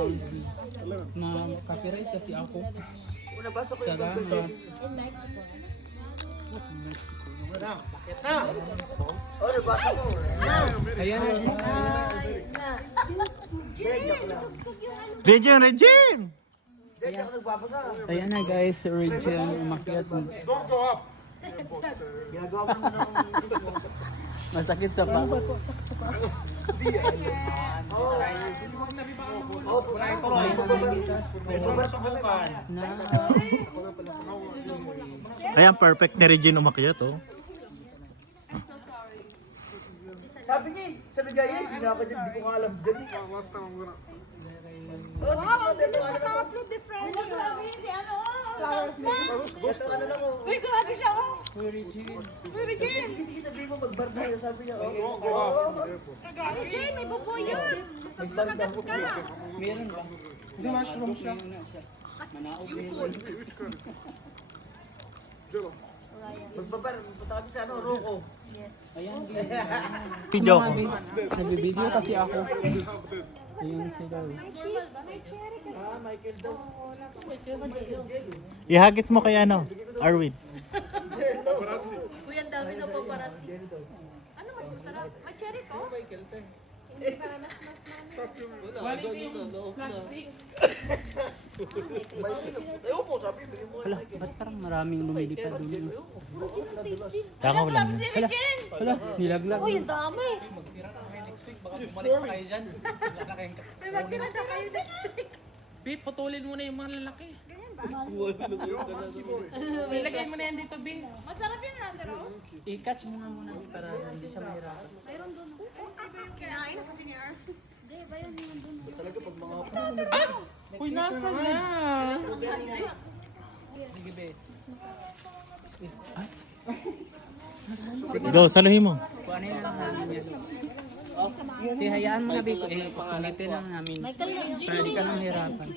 sounds copyright kasi ako. Nabasa ko yung Salamat. In Mexico. Oh, nabasa ko. Ayan na. Regine, Regine! Hindi ako nagbabasa. Ayan na guys, si Regine umakyat. Ginagawa mo naman akong Diyos mo. Masakit sa pa. Ayan, perfect ni Regine umakyat, oh. Sabi niya, sa Ligaya, hindi nga ako dyan, hindi ko nga alam dyan. Wow, ang ganda sa na-upload ni Freddy. Ito ano lang oh. Uy, grabe siya, oh. Uy, Regine. Uy, Regine. Sige, sabihin mo magbarda yun, sabi niya. Regine, may bubo yun. Magpakagat ka. Meron ba? Hindi, mushroom siya. Manaog yun. Magbabar, punta kami sa ano, Roko. Ayan, Video ko. nagbibideo kasi ako. Ayan sila. Ah, Michael daw. Ihagis mo kay ano, Arwin. Kuya, ang dami na paparazzi. Ano mas masarap? May cherry to? Ayaw ko, sabi, bigyan mo Hala, ba't parang maraming lumilipad doon? Takaw lang yun. Hala, nilaglag. Uy, ang dami! May magpinanda kayo next week. Bi, putulin mo na yung mga lalaki. Ilagay mo na yan dito, Bi. Masarap yan, Andro. I-catch mo nga muna para hindi siya mahirapan. Kinain na kasi ni Ars. Uy, nasa na? Sige, be. Go, saluhin mo. Kung ano yung namin yan. Si hayaan mo na, Be. Pakulitin lang namin. Michael, Regine. Para di ka nang hirapan.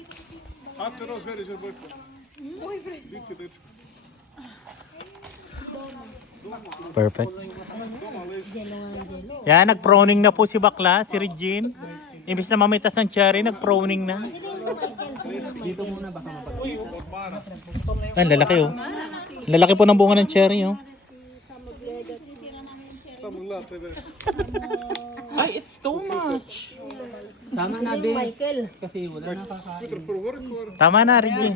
Perfect. Yan, nag-proning na po si bakla, si Regine. Imbis na mamitas ng cherry, nag-proning na. Dito muna, baka mapag- Ang lalaki oh. Lalaki po ng bunga ng cherry oh. Ay, it's too much. Tama na, Be. Michael. Kasi wala na kakain. Tama na, Regine.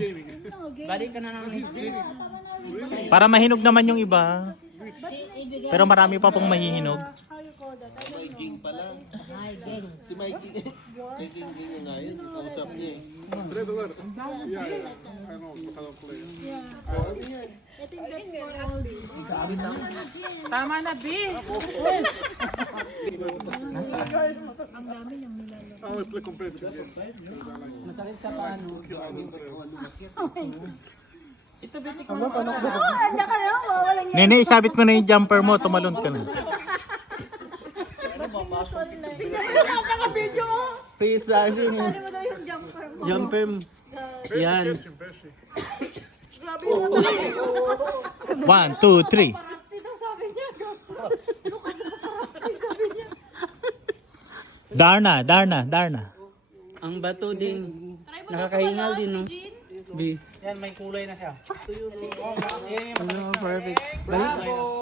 Balik ka na ng next week. Para mahinog naman yung iba. Pero marami pa pong mahihinog. Hi, gang. Si Mikey, kasi hindi nyo nga yun, kausap niya eh. Tama na, Bi. Masakit sa paano. Ito, Bi, Andiyan ka na, mawawalan niya. Nene, isabit mo na yung jumper mo, tumalon ka na. Tingnan mo yung nakaka-video, oh. Face ano mo. Ano mo daw yung jumper mo? Jumper mo. Yan. Grabe yung nakaka-video. 1, 2, 3. Paparazzi daw sabi niya. Look at the paparazzi sabi niya. Darna. Ang bato din. Nakakahingal din, no? Regine. B. yan, may kulay na siya. Ano, perfect. Balik.